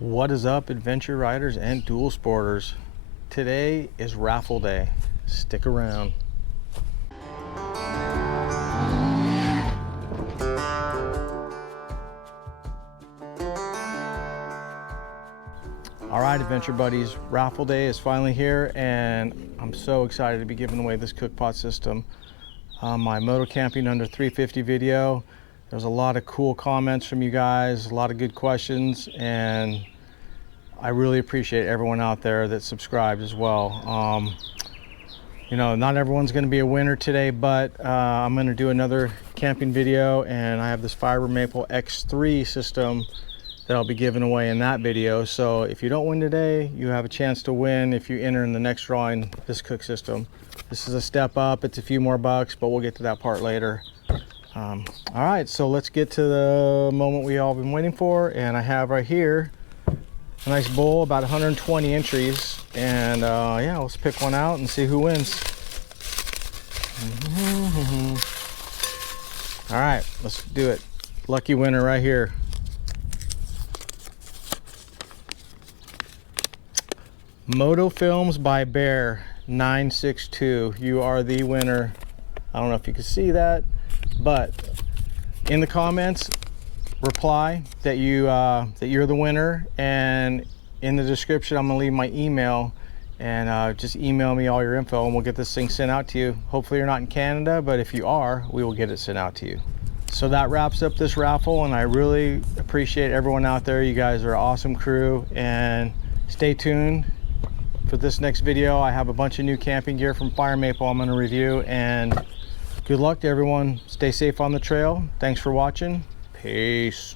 What is up, adventure riders and dual sporters? Today is raffle day. Stick around. All right, adventure buddies, raffle day is finally here, and I'm so excited to be giving away this cookpot system. My Moto camping under 350 video. There's a lot of cool comments from you guys, a lot of good questions, and I really appreciate everyone out there that subscribed as well. You know, not everyone's going to be a winner today, but I'm going to do another camping video, and I have this Fiber Maple X3 system that I'll be giving away in that video. So if you don't win today, you have a chance to win if you enter in the next drawing this cook system. This is a step up. It's a few more bucks, but we'll get to that part later. All right, so let's get to the moment we all been waiting for, and I have right here a nice bowl, about 120 entries, and yeah, let's pick one out and see who wins. All right, let's do it. Lucky winner right here. Moto Films by Bear 962. You are the winner. I don't know if you can see that, but in the comments, reply that you're the winner, and in the description I'm gonna leave my email, and just email me all your info and we'll get this thing sent out to you. Hopefully you're not in Canada, but if you are, we will get it sent out to you. So that wraps up this raffle, and I really appreciate everyone out there. You guys are an awesome crew, and stay tuned for this next video. I have a bunch of new camping gear from Fire Maple I'm going to review, and good luck to everyone. Stay safe on the trail. Thanks for watching. Peace.